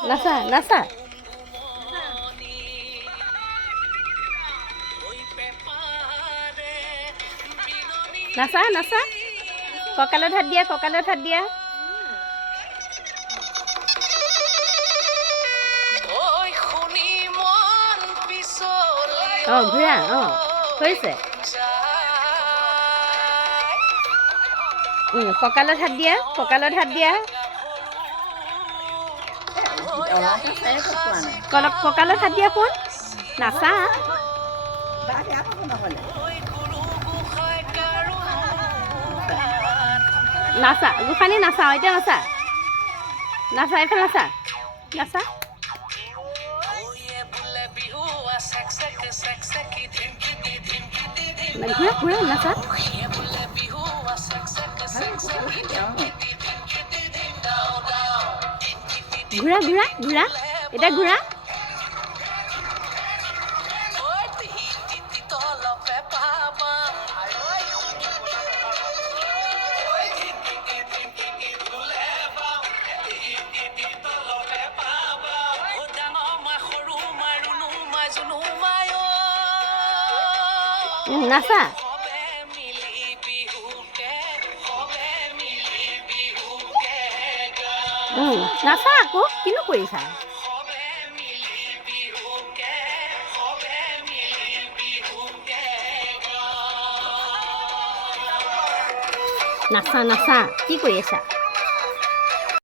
নাচা নাচা নাচা নাচা কঁকালত হাত দিয়া কঁকালত হাত দিয়া ঘূৰা হৈছে কঁকালত হাত দিয়া কঁকালত হাত দিয়া কঁকালত হাত দিয়া কোন নাচা নাচা গোসানী নাচা এতিয়া নাচা নাচা এইফালে নাচা নাচা ঘূৰা ঘূৰা নাচা ঘূৰা ঘূৰা ঘূৰা এতিয়া ঘূৰা নাচা নাচা আকৌ কিনো কৰিছা নাচা নাচা কি কৰি আছা